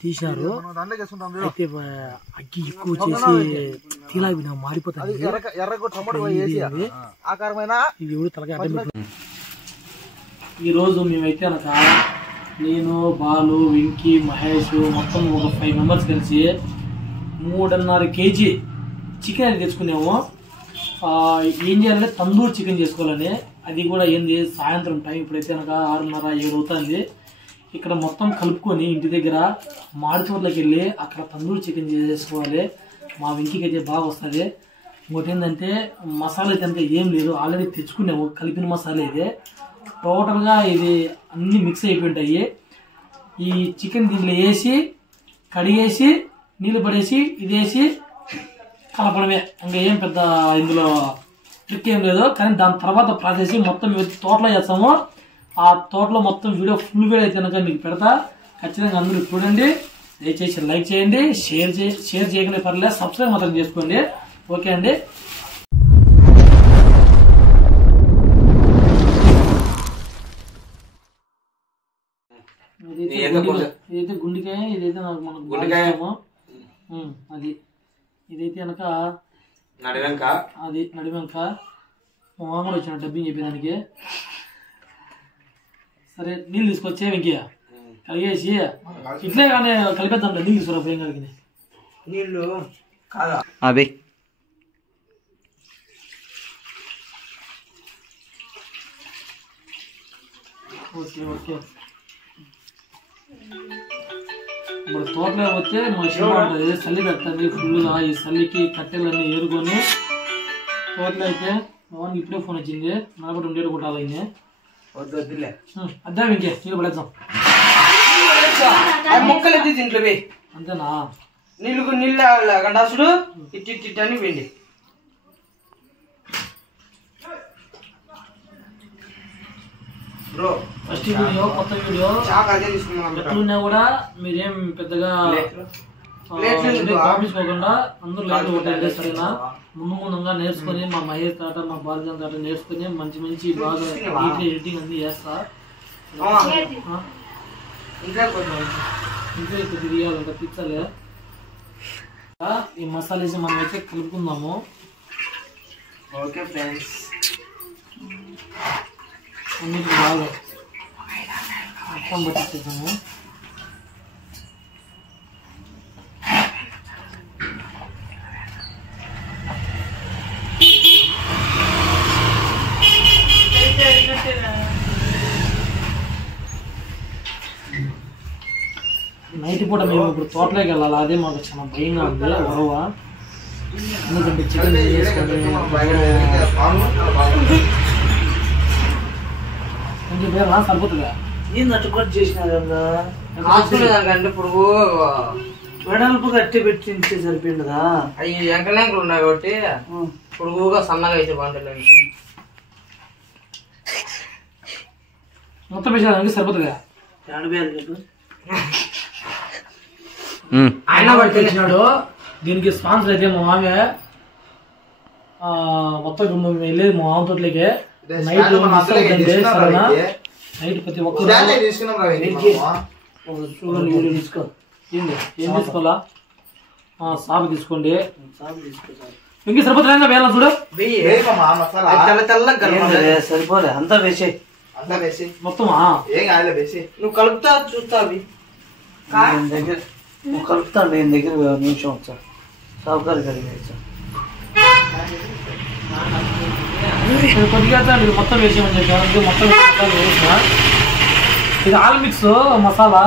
తీసినారు అయితే అగ్గి ఎక్కువ చేసి తీలాగి మాడిపోతాయి. ఇది ఎవరు తలగా అడ్డం పెట్టు. ఈరోజు మేమైతే అనక నేను, బాలు, వెంకీ, మహేష్ మొత్తం ఒక 5 మెంబర్స్ కలిసి 3.5 kg చికెన్ అని తెచ్చుకున్నాము. ఏం చేయాలంటే తందూరి చికెన్ చేసుకోవాలని. అది కూడా ఏంది సాయంత్రం టైం, ఇప్పుడైతే అనక 6:30, 7 అవుతుంది. ఇక్కడ మొత్తం కలుపుకొని ఇంటి దగ్గర మాడి తోటలోకి వెళ్ళి అక్కడ తందూరి చికెన్ చేసుకోవాలి. మా వెంకీకి అయితే బాగా వస్తుంది. ఇంకోటి ఏంటంటే మసాలా అయితే అంతా ఏం లేదు, ఆల్రెడీ తెచ్చుకున్నాము కలిపిన మసాలా ఇదే. టోటల్గా ఇది అన్ని మిక్స్ అయిపోయి ఉంటాయి. ఈ చికెన్ దీంట్లో వేసి కడిగేసి నీళ్ళు పడేసి ఇది వేసి కలపడమే, ఇంకా ఏం పెద్ద ఇందులో ట్రిక్ ఏం లేదు. కానీ దాని తర్వాత ప్రాసెస్ మొత్తం తోటలో చేస్తాము. ఆ తోటలో మొత్తం వీడియో ఫుల్ వీడియో అయితే కనుక మీకు పెడతా, ఖచ్చితంగా అందరూ చూడండి. దయచేసి లైక్ చేయండి, షేర్ చేయకుండా పర్లేదు, సబ్స్క్రైబ్ మాత్రం చేసుకోండి. ఓకే అండి. ఇదైతే గుండెకాయ, ఇదైతే మనకు అది ఇదైతే కనుక అది నడివెంక. మా మామ కూడా వచ్చిన డబ్బింగ్ చెప్పేదానికి. సరే నీళ్ళు తీసుకొచ్చే వెంకయ్య కలిగేసి ఇట్లే కానీ కలిపేద్దాం. నీళ్ళు తీసుకురా ఏం కలిగి నీళ్ళు కాదా అవి. Okay okay. ఇప్పుడు తోటలో పోతే మా షిమ్ ఉంటుంది, చల్లి పెడుతుంది ఫుల్గా. ఈ చల్లికి కట్టెలన్నీ ఏరుకొని తోటలో అయితే మామూలు ఇప్పుడే ఫోన్ వచ్చింది, నాకు 2 ఏళ్ళు కొట్టాలి. వద్దులే అద్దా ఇంకే నీళ్ళు పడేద్దాం. మొక్కలు ఎత్తి దీంట్లో అంతేనా? నీళ్ళు గండాసుడు ఇట్టి అని పిండి. ఫస్ట్ వీడియో కొత్త వీడియో ఎట్లున్నా కూడా మీరేం పెద్దగా కాపించుకోకుండా అందరూ లేదు ఒకటే. సరేనా? ముందుగా నేర్చుకుని మా మహేష్ తాట, మా బాలజన్ తాట నేర్చుకుని మంచి బాగా ఎడిటింగ్ అన్ని చేస్తా. ఇంకా ఇప్పుడు తిరిగాలంట పిచ్చలే. ఈ మసాలా వేసి మనం అయితే కలుపుకుందాము. ఓకే ఫ్రెండ్స్, అన్నిటికీ బాగా మొత్తం పట్టించేసాము. నైట్ పూట మేము ఇప్పుడు తోటలోకి వెళ్ళాలి, అదే మాకు చాలా భయంగా ఉంది. వరవ ఎందుకంటే చికెన్ చేసుకొని కొంచెం పేరు సరిపోతుందా? ఏంటట్టు కూడా చేసినారంటే ఇప్పుడు వెడల్పు కట్టి పెట్టి సరిపోయిందా? అవి ఎంకలంకలు ఉన్నాయి కాబట్టి పొడుగుగా సన్నగా అయితే బాగుంటుంది. మొత్తం వేసేదానికి సరిపోతుందా? ఆయన పట్టించినాడు. దీనికి స్పాన్సర్ అయితే మా మామే. మొత్తం వెళ్ళేది మా మామ తోటలోకి. నైట్ సరేనా? నైట్ ప్రతి ఒక్కరు తీసుకో. ఏం తీసుకోవాలా? సాగు తీసుకోండి. ఇంక సరిపోతుందా? వేళ చూడు సరిపోలే అంతా వేసే మొత్తమా? నువ్వు కలుపుతా చూస్తా. అవి దగ్గర నువ్వు కలుపుతాను నేను దగ్గర నిమిషం వచ్చా సాగుకారు కలిగి కొద్దిగా మొత్తం వేసామని చెప్పి మొత్తం వేసా. ఇది ఆల్ మిక్స్ మసాలా.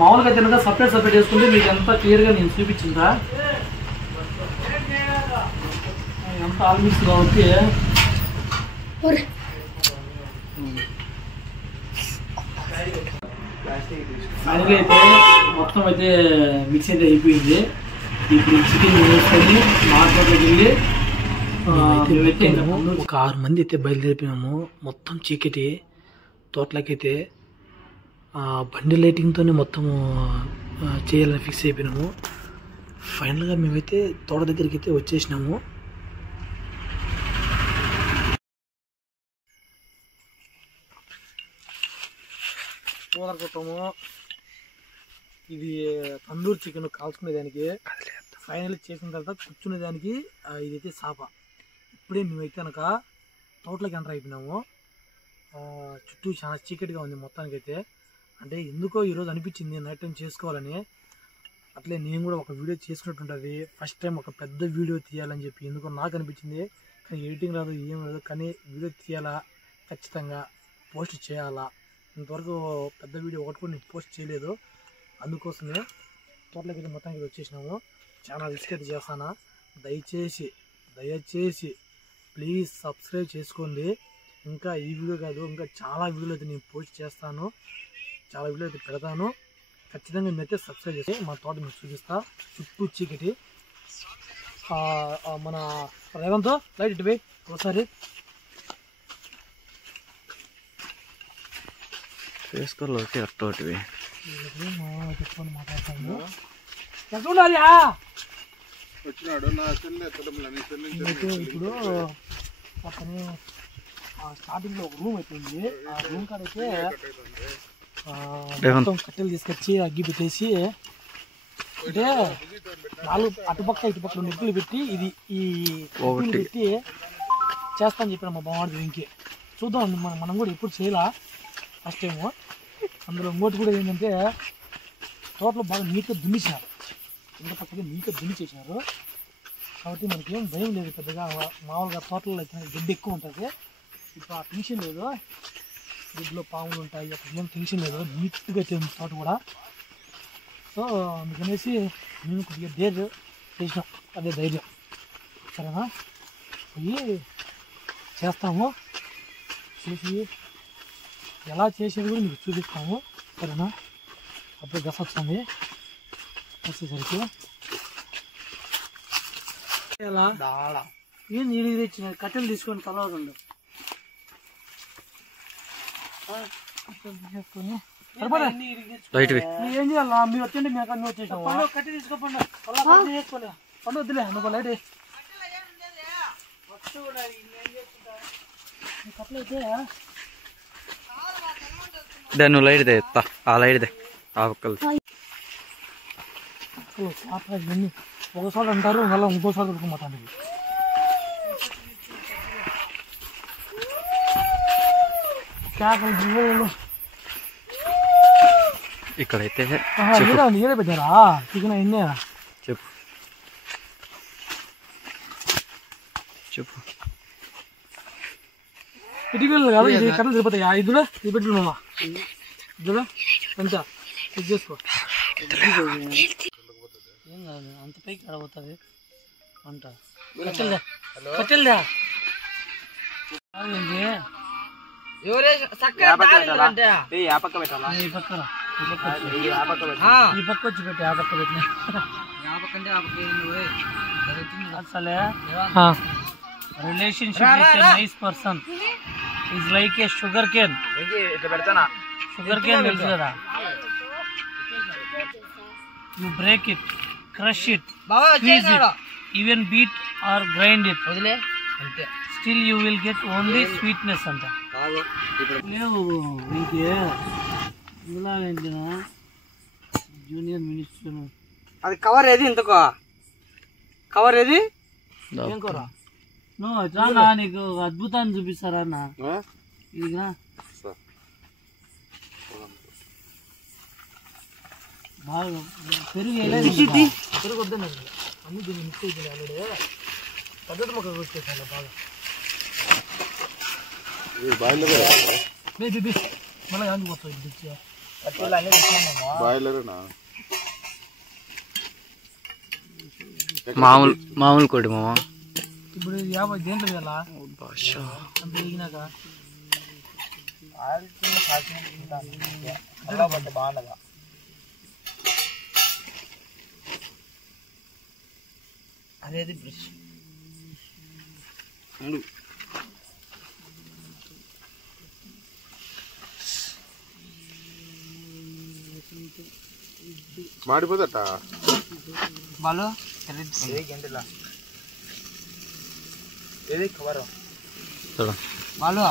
మామూలుగా తినగా సపరేట్ వేసుకుంటే మీకు ఎంత క్లియర్గా నేను చూపించిందా. ఎంత ఆల్ మిక్స్ కాబట్టి ఫైనల్గా అయితే మొత్తం అయితే మిక్స్ అయితే అయిపోయింది. ఇప్పుడు చికెన్ వేసుకొని మార్కెట్లోకి వెళ్ళి ఒక 6 మంది అయితే బయలుదేరిపోయాము. మొత్తం చీకటి తోటలోకి అయితే బండి లైటింగ్తోనే మొత్తము చేయాలని ఫిక్స్ అయిపోయినాము. ఫైనల్గా మేమైతే తోట దగ్గరికి అయితే వచ్చేసినాము. కూదరగొట్టము. ఇది తందూరి చికెన్ కాల్చుకునే దానికి, ఫైనల్ చేసిన తర్వాత కూర్చునే దానికి ఇదైతే సాప. ఇప్పుడే మేమైతే కనుక తోటలోకి ఎంటర్ అయిపోయినాము. చుట్టూ చాలా చీకటిగా ఉంది మొత్తానికైతే. అంటే ఎందుకో ఈరోజు అనిపించింది నైట్ టైం చేసుకోవాలని. అట్లే నేను కూడా ఒక వీడియో చేసుకున్నట్టుంటుంది. ఫస్ట్ టైం ఒక పెద్ద వీడియో తీయాలని చెప్పి ఎందుకో నాకు అనిపించింది. కానీ ఎడిటింగ్ రాదు, ఏం రాదు, కానీ వీడియో తీయాలా, ఖచ్చితంగా పోస్ట్ చేయాలా. ఇంతవరకు పెద్ద వీడియో ఒకటి కూడా నేను పోస్ట్ చేయలేదు. అందుకోసమే తోటలోకి అయితే మొత్తానికి వచ్చేసినాము. చాలా రిస్క్ అయితే చేస్తాను. దయచేసి ప్లీజ్ సబ్స్క్రైబ్ చేసుకోండి. ఇంకా ఈ వీడియో కాదు, ఇంకా చాలా వీడియోలు అయితే నేను పోస్ట్ చేస్తాను, చాలా వీడియోలు అయితే పెడతాను. ఖచ్చితంగా మీరైతే సబ్స్క్రైబ్ చేసి మా తోట మీకు చూపిస్తా. చుట్టూ చీకటి. మన రేవంత్ లైట్ ఇటు పోయి ఒకసారి చెప్పుకొని మాట్లాడతాను. ఇప్పుడు పక్కనే స్టార్టింగ్ లో ఒక రూమ్ అయిపోయింది. ఆ రూమ్ కాడైతే మొత్తం కట్టెలు తీసుకొచ్చి అగ్గి పెట్టేసి, అంటే 4 అటుపక్క ఇటుపక్కల నిప్పులు పెట్టి ఇది ఈ పెట్టి చేస్తాను చెప్పాను మా బావాడి దీనికి. చూద్దాం, మనం కూడా ఎప్పుడు చేయలా, ఫస్ట్ టైము. అందులో ఇంకోటి కూడా ఏంటంటే తోటలో బాగా నీట్గా దున్నిచ్చినారు, ఇంత పక్కగా నీట్గా దున్నిచేసినారు. కాబట్టి మనకి ఏం భయం లేదు పెద్దగా. మామూలుగా తోటలో అయితే గడ్డి ఎక్కువ ఉంటుంది, ఇప్పుడు ఆ టెన్షన్ లేదు. గడ్డిలో పాములు ఉంటాయి, అక్కడ ఏం టెన్షన్ లేదు. నీట్గా అయితే తోట కూడా. సో అందుకనేసి మేము కొద్దిగా ధైర్యం చేసినాం, అదే ధైర్యం. సరేనా, పోయి చేస్తాము. చేసి ఎలా చేసేది కూడా మీకు చూపిస్తాము. సరేనా, అప్పుడు గస వస్తుంది. వచ్చేసరికి ఎలా ఏం నీళ్ళు తెచ్చిన కట్టెలు తీసుకొని తలవకుండా చేసుకొని ఏం చేయాలా? మీరు వచ్చండి, మేము అన్నీ వచ్చేసాము. కట్టి తీసుకోండి, చేసుకోండి. పండు వద్దులే, నువ్వు లైట్ కట్టలైతే నువ్వు లైట్ దే, ఆ లైట్ దే. ఇవన్నీ ఒకసారి అంటారు, మళ్ళీ ఇంకోసారి దొరుకుమాటండి. ఇక్కడైతే నీరే పెట్టారా చికెన్? ఎన్నే చెప్పు ఇటుకలు కాదు, ఇది కట్టలు తిరుపతి. ఇదిలో ఇది పెట్టుకున్నా, ఇదిలో కొంచెం చెక్ చేసుకో. ఏం కాదు, అంత పైకి అడగవుతుంది వంట. కట్టెల్దా ఈ పక్క వచ్చి పెట్టి ఆ పక్క పెట్టిన అసలే relationship nice person is like A sugar cane. Sugar cane తెలుసు కదా, you break it, crush it, squeeze it, even beat or grind it, still you will get only sweetness అంట. లేవు నీకే ఇలాగైనా జూనియర్ మినిస్టర్. అది కవర్ ఏది? ఇంతకో cover ఏది? ఏం కూర? నువ్వు చాలా నీకు అద్భుతాన్ని చూపిస్తారా అన్న. ఇదిగా బాగా పెరుగు పెరుగు వద్దని అన్ని దీన్ని మిక్స్ అయిపోయింది ఆల్రెడీ. పద్ధతి మొక్క వచ్చేసాను బాగా. మళ్ళీ అందుకు వస్తాయి మామూలు కోడి మామ. ఇప్పుడు 50 దేంట్లో కదా అంత ఎగినాక బాగుండగా అదేది బ్రష్ మాడిపోదట బాలు గంటలా ఏది కవర్ బాలు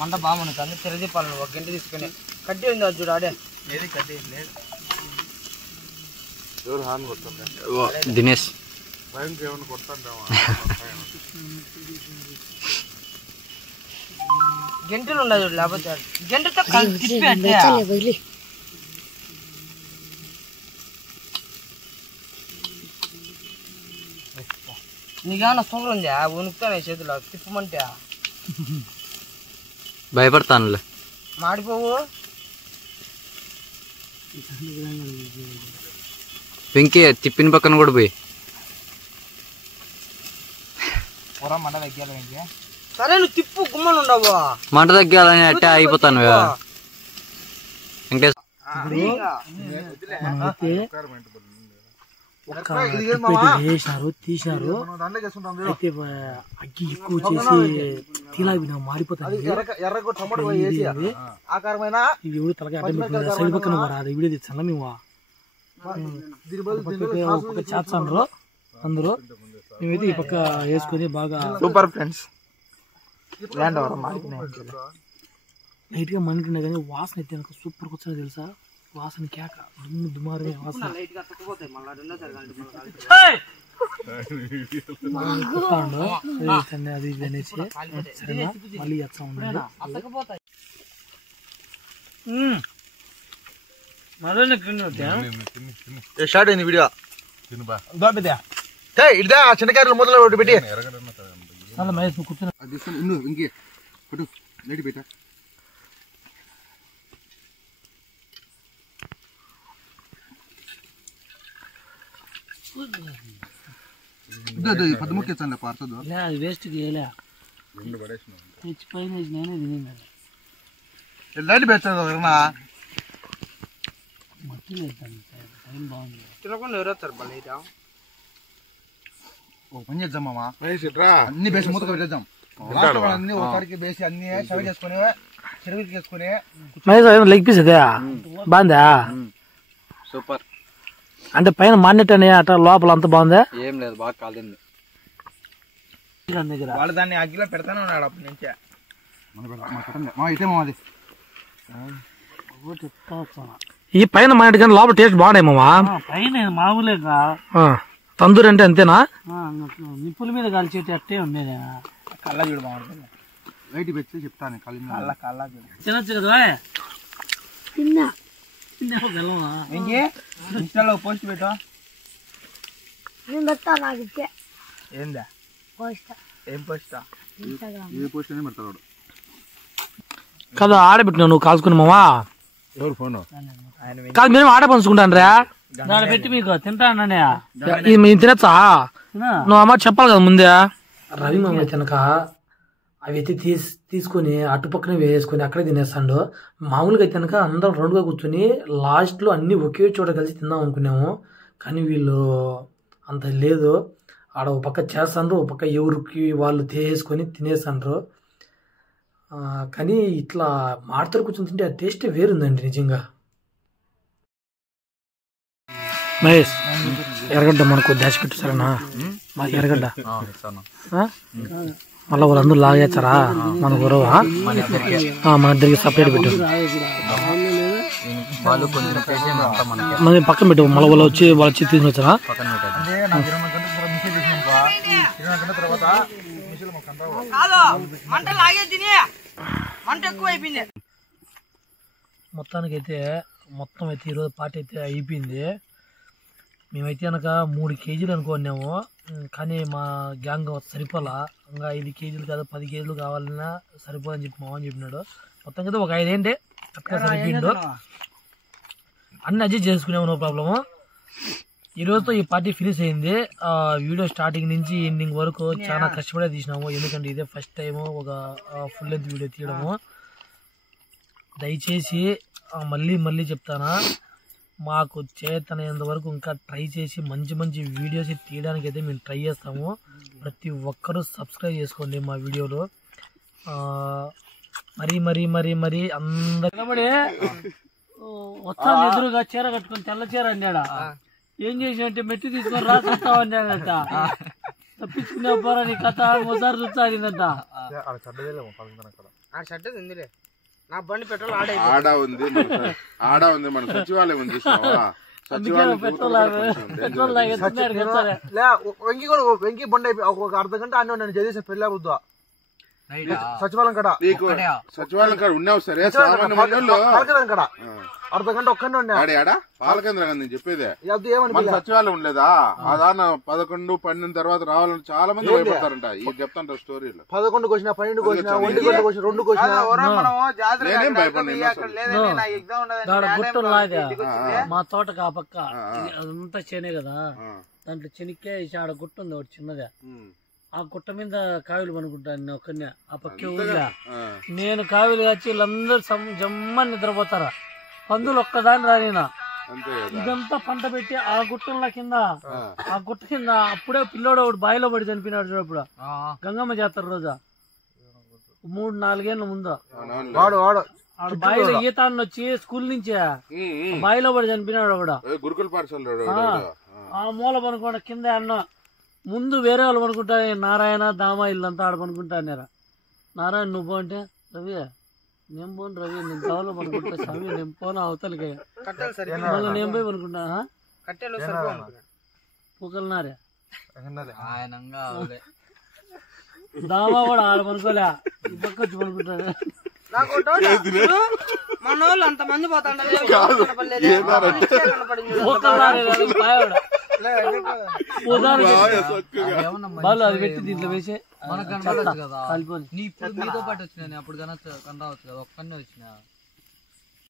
మంట బాగుంది కానీ తెరదీపాలను ఒక గంట తీసుకుని కట్టి ఉంది అది చూడు ఆడే దినేష్ గంటలు ఉండదు లేకపోతే గంటతో కలిపి నీకేమన్నా సూపర్ ఉందా ఉనుకుతానే చేతులు తిప్పమంటే భయపడతానులే మాడిపోవు వెంకీ తిప్పిన పక్కన కూడా పోయి సరే నువ్వు తిప్పు గుమ్మని ఉండవు మంట తగ్గాలని అట్టే అయిపోతాను వెంకటేష్ వేసినారు తీసినారు అయితే అగ్గి ఎక్కువ వచ్చేసి తీలాగి మాడిపోతాయి ఇది ఎవరు తలగా సైడ్ పక్కన అది వీడియో తెచ్చాను మేము ఒక చేస్తాను అందరూ మేమైతే ఈ పక్క వేసుకొని బాగా సూపర్ ఫ్రెండ్స్ లైట్ గా మండుతున్నాయి కానీ వాసన అయితే సూపర్ వచ్చాయి తెలుసా వాసన కేక దుమారమే వాసన అది ఇది అనేసి సరేనా మళ్ళీ ఎచ్చా ఉండండి స్టార్ట్ అయింది వీడియో ఇదా చిన్నకాయలు మొదలు ఒకటి పెట్టి కూర్చున్నా ఇంకే లేటి పెట్టా పదముక్కేచ్చండి పార్సదు అది వేస్ట్ తెచ్చిపోయిన నేనే తినేది లైట్ పెట్టాను మట్టి లేదు బాగుంది తినకుండా ఎవరు వస్తారు బయట ఓ పని చేద్దామా అన్ని బేసి మూతగా పెట్టేద్దాం అన్ని ఒకసారికి బేసి అన్ని సవి చేసుకుని చెరువుకి వేసుకుని లెగ్ పీస్ అదే బాగుందా సూపర్ అంటే పైన మాన్నెట్ అని అట్లా లోపల అంత బాగుందా ఏం లేదు బాగా కాలింది వాళ్ళు దాన్ని అగ్గిలో పెడతానే ఉన్నాడు అప్పటి నుంచే ఇదే మాది ఈ పైన మాన్నెట్ కానీ లోపల టేస్ట్ బాగున్నాయి మామా పైన మామూలుగా తందూరి అంటే అంతేనా నిప్పుల మీద కాల్చేటి అట్టే ఉండేది కళ్ళ చూడు బాగుంటుంది లైట్ పెట్టి చెప్తాను కళ్ళ కళ్ళ చూడు తినొచ్చు కదా ఇన్స్టాలో పోస్ట్ పెట్టా ఏందా ఏం పోస్టా ఏ పోస్ట్ అని పెడతాడు కదా ఆడబెట్టినా నువ్వు కాల్చుకుని మామా ఎవరు ఫోన్ కాదు మేము ఆడ పంచుకుంటాను రా పెట్టి మీకు తింటాననే ఇది మేము తినచ్చా నువ్వు అమ్మ చెప్పాలి కదా ముందే రవి మామ తినక అవి అయితే తీసుకొని అటుపక్కన వేసుకొని అక్కడే తినేస్తాడు మామూలుగా అయితే కనుక అందరం రెండుగా కూర్చొని లాస్ట్ లో అన్ని ఒకే చోట కలిసి తిందాం అనుకున్నాము కానీ వీళ్ళు అంత లేదు ఆడ ఒక పక్క చేస్తాండ్రు ఒక పక్క ఎవరికి వాళ్ళు తీసుకొని తినేస్తాండ్రు కానీ ఇట్లా మాడతారు కూర్చొని తింటే ఆ టేస్ట్ వేరుందండి నిజంగా మహేష్ ఎర్రగడ్డ మనకు దాచిపెట్టు సరేనా మాకు ఎర్రగడ్డ మళ్ళీ వాళ్ళందరూ లాగేస్తారా మన గురవ మన ఇద్దరికి సపరేట్ పెట్టు మన పక్కన పెట్టు మళ్ళీ వాళ్ళు వచ్చి తీసుకుని వచ్చారా మొత్తానికైతే మొత్తం అయితే ఈరోజు పార్టీ అయితే అయిపోయింది మేమైతే కనుక 3 కేజీలు అనుకున్నాము కానీ మా గ్యాంగ్ సరిపోలా ఇంకా 5 కేజీలు కాదు 10 కేజీలు కావాలన్నా సరిపోదని చెప్పి మామని చెప్పినాడు మొత్తం కదా ఒక 5 ఏంటి అట్లా సరిపోయిండు అన్ని అడ్జస్ట్ చేసుకున్నాము నో ప్రాబ్లము ఈ రోజుతో ఈ పార్టీ ఫినిష్ అయింది వీడియో స్టార్టింగ్ నుంచి ఎండింగ్ వరకు చాలా కష్టపడే తీసినాము ఎందుకంటే ఇదే ఫస్ట్ టైము ఒక ఫుల్ లెంత్ వీడియో తీయడము దయచేసి మళ్ళీ చెప్తానా మాకు చేతనైనంత వరకు ఇంకా ట్రై చేసి మంచి మంచి వీడియోస్ తీయడానికి అయితే మేము ట్రై చేస్తాము ప్రతి ఒక్కరూ సబ్స్క్రైబ్ చేసుకోండి మా వీడియోలో మరి అందరూ వస్తాను ఎదురుగా చీర కట్టుకుని తెల్ల చీర అన్నాడా ఏం చేసావంటే మెట్టి తీసుకొని రాస్తావు అన్నాడట తప్పించుకునే పోరా నీ కథ ఒకసారి చూస్తాడిందంట నా బండి పెట్రోల్ ఆడే ఆడ ఉంది మన సచివాలయం ఉంది చూసావా? సచివాలయం వెంకీ కూడా వెంకీ బండి ఒక అర్ధ గంట అన్న నేను చదివేసిన పెళ్ళా వద్దా సచివాలయం కడ నీకు సచివాలయం కాడ ఉన్నావు సరే, సామాన్య మండలంలో కడ అర్ధ గంట ఒక్కనే ఉన్నా ఆడ పాలకేంద్రం కదా నేను చెప్పేదే. ఏమని మన సచివాలయం ఉండలేదా? అదాన 11, 12 తర్వాత రావాలని చాలా మంది భయపడతారంట. ఇది చెప్తాంట స్టోరీలో. 11 కోసిన 12 కోసిన 1 గంట కోసిన 2 కోసిన నేనేం భయపడినా మా తోటకు ఆ పక్క అదంతా చేనే కదా, దాంట్లో చెనిక్కే ఆడ గుట్ట ఉంది ఒకటి చిన్నదే. ఆ గుట్ట మీద కావిలు పనుకుంటాను ఒక్కనే. ఆ పక్కే ఊళ్ళో నేను కావిలు కాచి వీళ్ళందరూ జమ్మని నిద్రపోతారా, పందులు ఒక్కదాని రానినా. ఇదంతా పంట పెట్టి ఆ గుట్టల కింద, ఆ గుట్ట కింద అప్పుడే పిల్లోడు ఒకటి బావిలో పడి చనిపోయినాడు చూడప్పుడు. గంగమ్మ జాతర రోజా 3-4 ఏళ్ళ ముందు వాడు ఆడ బావిలో ఈత వచ్చి స్కూల్ నుంచే బావిలో పడి చనిపోయినాడు ఒకడు. గురుకుల పాఠశాల ఆ మూల పనుకోండి కింద అన్న ముందు వేరే వాళ్ళు పనుకుంటా, నారాయణ దామ ఇల్లంతా ఆడ పనుకుంటా అన్నారా. నారాయణ నువ్వు అంటే రవి నేను పోను, రవి నేను కావాలో పనుకుంటా, స్వామి నేను పోను అవతలకి, మళ్ళీ నేను పోయి పనుకుంటా పుకల్నారే. దామా కూడా ఆడ పనుకోలే, ఈ పక్క వచ్చి పనుకుంటాడు. మన వాళ్ళు అంత మంది పోతాండే వాళ్ళు అది పెట్టి దీంట్లో వేసే నీతో పాటు వచ్చినా అప్పుడు కనవచ్చు కదా, ఒక్కనే వచ్చినా